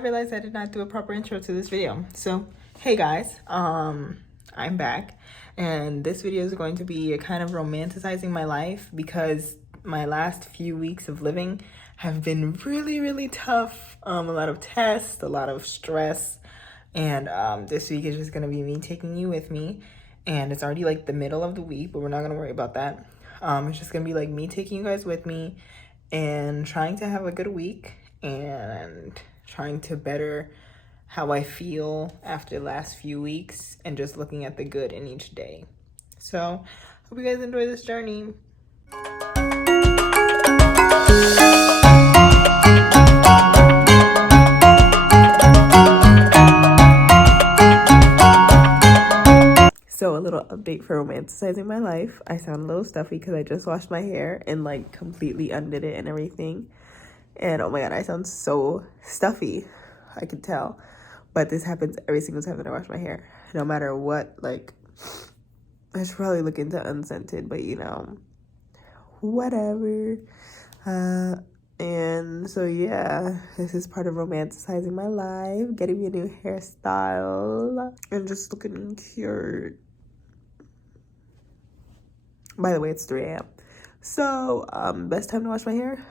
Realized I did not do a proper intro to this video. So hey guys, I'm back, and this video is going to be a kind of romanticizing my life because my last few weeks of living have been really tough. A lot of tests, a lot of stress, and this week is just gonna be me taking you with me. And it's already like the middle of the week, but we're not gonna worry about that. It's just gonna be like me taking you guys with me and trying to have a good week and trying to better how I feel after the last few weeks and just looking at the good in each day. So, hope you guys enjoy this journey. So a little update for romanticizing my life. I sound a little stuffy because I just washed my hair and like completely undid it and everything. And oh my god, I sound so stuffy. I can tell. But this happens every single time that I wash my hair. No matter what, like, I should probably look into unscented, but you know, whatever. And so yeah, this is part of romanticizing my life. Getting me a new hairstyle. And just looking cute. By the way, it's 3 a.m. So, best time to wash my hair?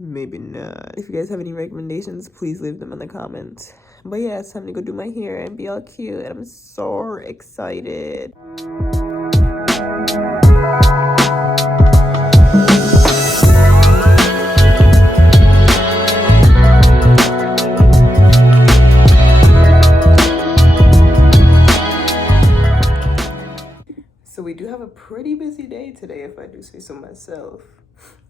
Maybe not. If you guys have any recommendations, please leave them in the comments. But yeah, it's time to go do my hair and be all cute, and I'm so excited. So we do have a pretty busy day today, if I do say so myself.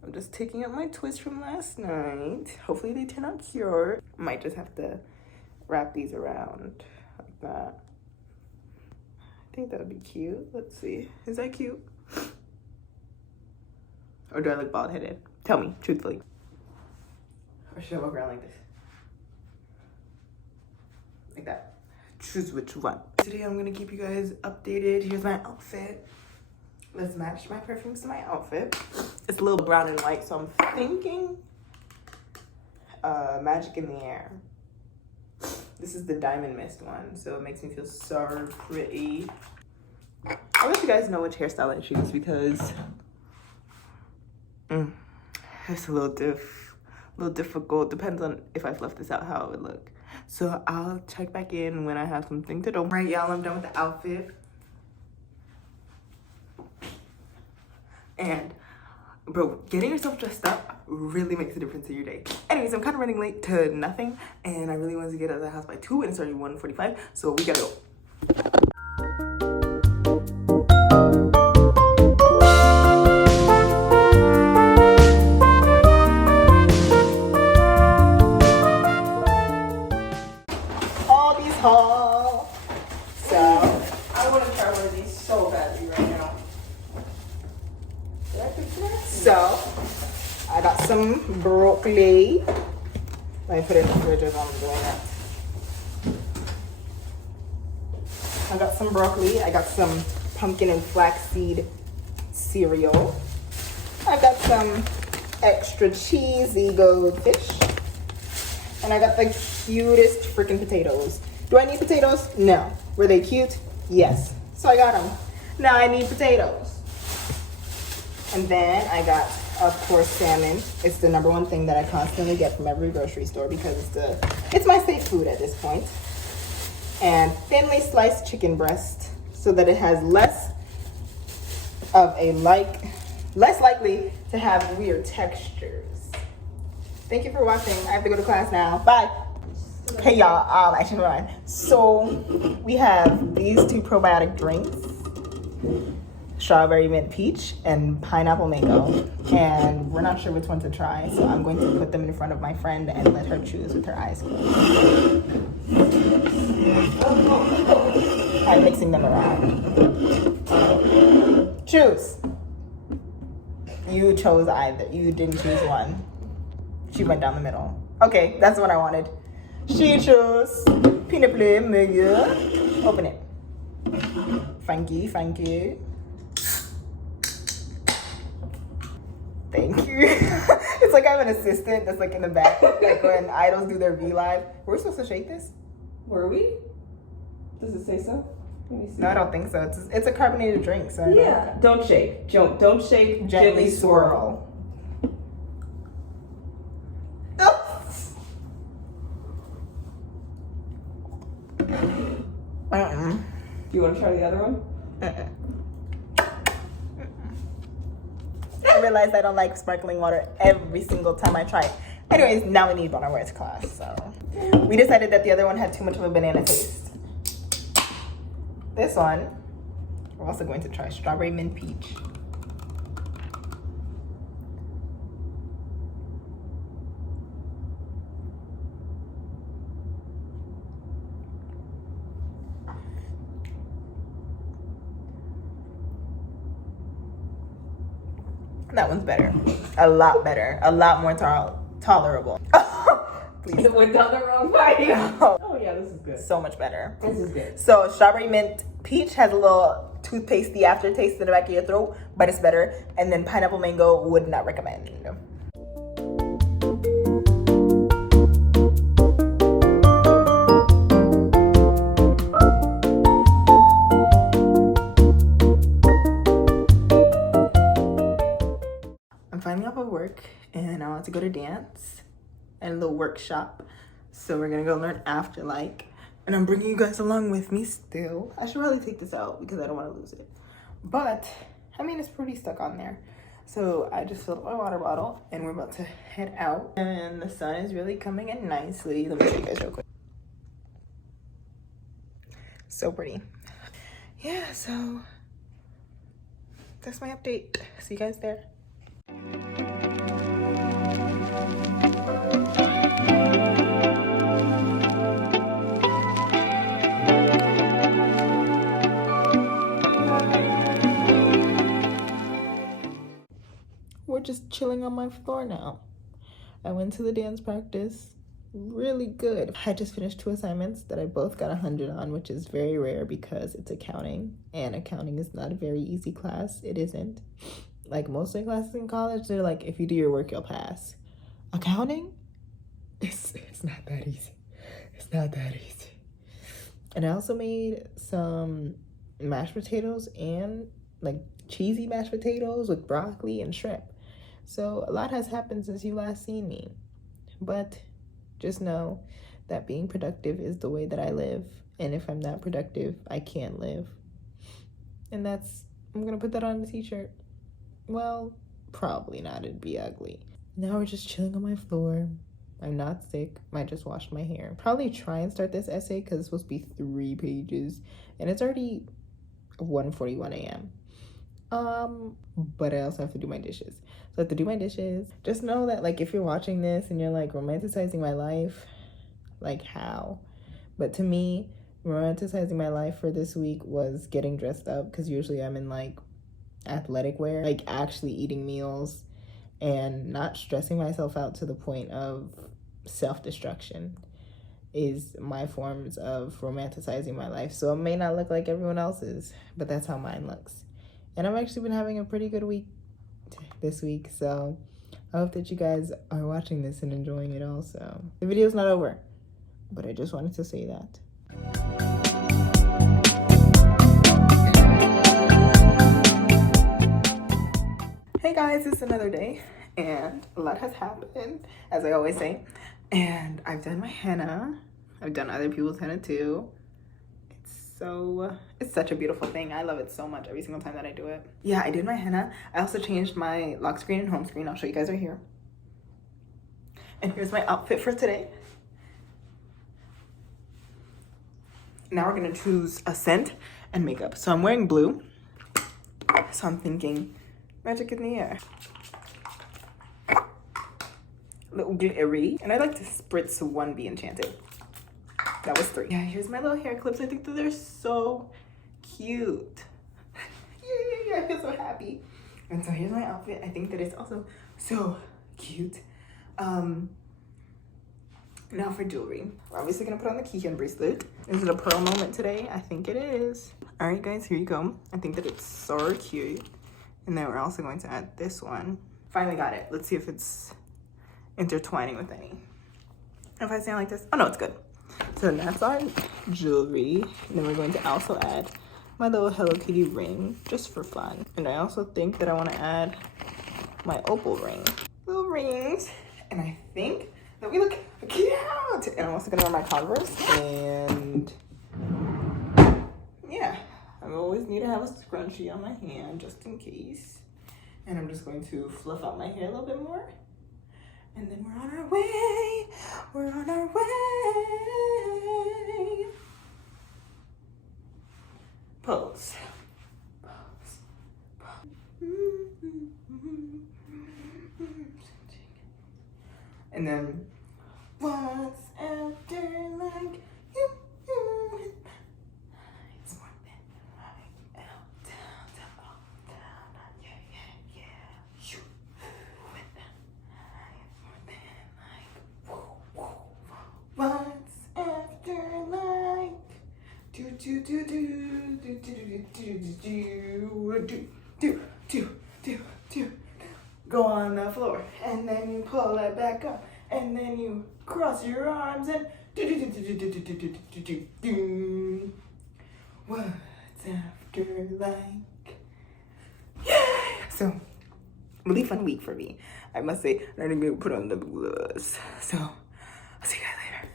I'm just taking up my twists from last night. Hopefully they turn out cute. Might just have to wrap these around like that. I think that would be cute. Let's see. Is that cute? Or do I look bald-headed? Tell me, truthfully. Or should I walk around like this? Like that. Choose which one. Today I'm gonna keep you guys updated. Here's my outfit. Let's match my perfumes to my outfit. It's a little brown and white, so I'm thinking Magic in the Air. This is the Diamond Mist one, so it makes me feel so pretty. I'll let you guys know which hairstyle I choose because it's a little difficult. Depends on if I fluff this out, how it would look. So I'll check back in when I have something to do. Right, y'all, I'm done with the outfit. And bro, getting yourself dressed up really makes a difference in your day. Anyways, I'm kind of running late to nothing, and I really wanted to get out of the house by 2, and it's already 1:45, so we gotta go. All these hauls. So I want to try one of these so badly right now. So, I got some broccoli. Let me put it in the fridge as I'm doing it. I got some broccoli. I got some pumpkin and flaxseed cereal. I got some extra cheesy goldfish. And I got the cutest freaking potatoes. Do I need potatoes? No. Were they cute? Yes. So I got them. Now I need potatoes. And then I got, of course, salmon. It's the #1 thing that I constantly get from every grocery store because it's my safe food at this point. And thinly sliced chicken breast so that it has less likely to have weird textures. Thank you for watching. I have to go to class now. Bye. Hey y'all, actually never mind. So we have these 2 probiotic drinks. strawberry mint peach, and pineapple mango. And we're not sure which one to try, so I'm going to put them in front of my friend and let her choose with her eyes closed. I'm mixing them around. Choose. You chose either. You didn't choose one. She went down the middle. Okay, that's what I wanted. She chose peanut butter mango. Open it. Thank you, thank you. Thank you. It's like I have an assistant that's like in the back, like when idols do their V live. Were we supposed to shake this? Were we? Does it say so? Let me see. No, I don't think so. It's a carbonated drink, so yeah. Don't shake. Don't shake. Gently swirl. You want to try the other one? I realized I don't like sparkling water every single time I try it. Anyways, now we need Bonnerware's class, so we decided that the other one had too much of a banana taste. This one, we're also going to try strawberry mint peach. That one's better. A lot better. A lot more tolerable. Please. It went down the wrong way. Oh yeah, this is good. So much better. This is good. So strawberry mint peach has a little toothpastey aftertaste in the back of your throat, but it's better. And then pineapple mango, would not recommend. I'm finally off of work and I want to go to dance and a little workshop. So we're gonna go learn Afterlike, and I'm bringing you guys along with me still. I should really take this out because I don't want to lose it. But I mean, it's pretty stuck on there. So I just filled up my water bottle and we're about to head out. And the sun is really coming in nicely. Let me show you guys real quick. So pretty. Yeah, so that's my update. See you guys there. We're just chilling on my floor now. I went to the dance practice. Really good. I just finished 2 assignments that I both got 100 on, which is very rare because it's accounting, and accounting is not a very easy class. It isn't. Like most of the classes in college, they're like, if you do your work, you'll pass. Accounting? It's not that easy. It's not that easy. And I also made some mashed potatoes and like cheesy mashed potatoes with broccoli and shrimp. So a lot has happened since you last seen me. But just know that being productive is the way that I live. And if I'm not productive, I can't live. And I'm gonna put that on the t-shirt. Well, probably not. It'd be ugly. Now we're just chilling on my floor. I'm not sick. I just washed my hair. Probably try and start this essay because it's supposed to be 3 pages. And it's already 1:41 a.m. But I also have to do my dishes. So I have to do my dishes. Just know that, like, if you're watching this and you're like, romanticizing my life, like, how? But to me, romanticizing my life for this week was getting dressed up, because usually I'm in like athletic wear, like actually eating meals and not stressing myself out to the point of self-destruction is my forms of romanticizing my life. So it may not look like everyone else's, but that's how mine looks. And I've actually been having a pretty good week this week, so I hope that you guys are watching this and enjoying it also. The video's not over, but I just wanted to say that. Hey guys, it's another day and a lot has happened, as I always say. And I've done my henna. I've done other people's henna too. It's such a beautiful thing. I love it so much every single time that I do it. Yeah, I did my henna. I also changed my lock screen and home screen. I'll show you guys right here. And here's my outfit for today. Now we're gonna choose a scent and makeup. So I'm wearing blue. So I'm thinking magic in the air. A little glittery. And I like to spritz one be enchanted. That was 3. Yeah, here's my little hair clips. I think that they're so cute. Yeah, I feel so happy. And so here's my outfit. I think that it's also so cute. Now for jewelry. We're obviously gonna put on the keychain bracelet. Is it a pearl moment today? I think it is. All right, guys, here you go. I think that it's so cute. And then we're also going to add this one. Finally got it. Let's see if it's intertwining with any. If I stand like this, oh no, it's good. So that's our jewelry. And then we're going to also add my little Hello Kitty ring, just for fun. And I also think that I want to add my opal ring. Little rings. And I think that we look cute. And I'm also gonna wear my Converse. And yeah, I always need to have a scrunchie on my hand just in case. And I'm just going to fluff out my hair a little bit more. And then we're on our way. We're on our way. Pose. Pose. And then what's after like you? It's more than like out, down, yeah. You with that. More than like what's after like do. Go on the floor, and then you pull it back up, and then you cross your arms and what's after like? Yeah. So really fun week for me, I must say. I'm gonna put on the gloves. So I'll see you guys later.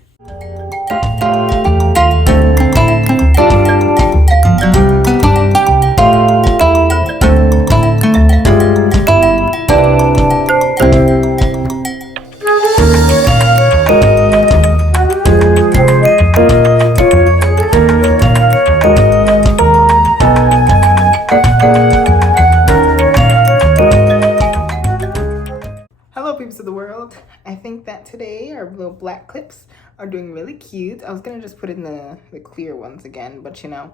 Hello peeps of the world. I think that today our little black clips are doing really cute. I was gonna just put in the clear ones again, but you know.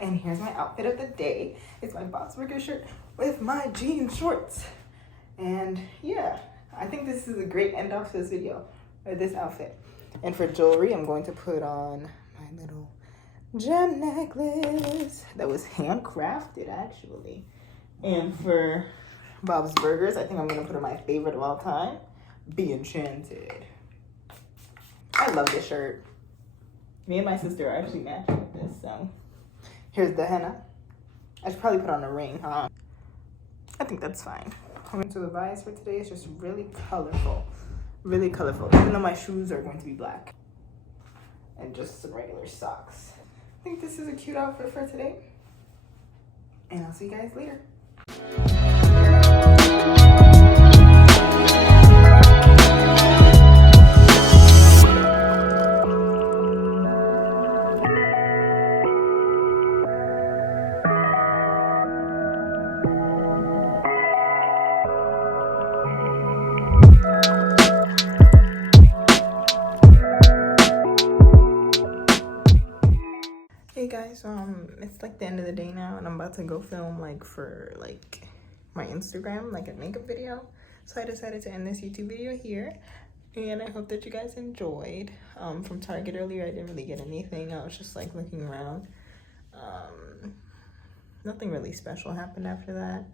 And here's my outfit of the day. It's my Bob's Burger shirt with my jean shorts. And yeah, I think this is a great end off to this video, or this outfit. And for jewelry, I'm going to put on my little gem necklace that was handcrafted actually. And for Bob's Burgers, I think I'm gonna put on my favorite of all time, Be Enchanted. I love this shirt. Me and my sister are actually matching with this, so. Here's the henna. I should probably put on a ring, huh? I think that's fine. So the vibes for today is just really colorful. Really colorful, even though my shoes are going to be black. And just some regular socks. I think this is a cute outfit for today. And I'll see you guys later. Hey guys, it's like the end of the day now and I'm about to go film for my Instagram, like a makeup video. So I decided to end this YouTube video here. And I hope that you guys enjoyed. From Target earlier, I didn't really get anything. I was just like looking around. Nothing really special happened after that.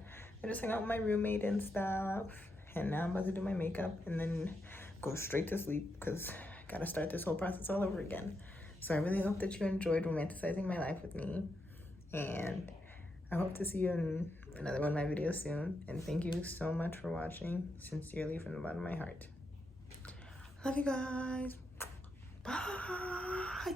I just hung out with my roommate and stuff. And now I'm about to do my makeup and then go straight to sleep because I gotta start this whole process all over again. So I really hope that you enjoyed romanticizing my life with me. And I hope to see you in another one of my videos soon. And thank you so much for watching. Sincerely from the bottom of my heart. Love you guys. Bye.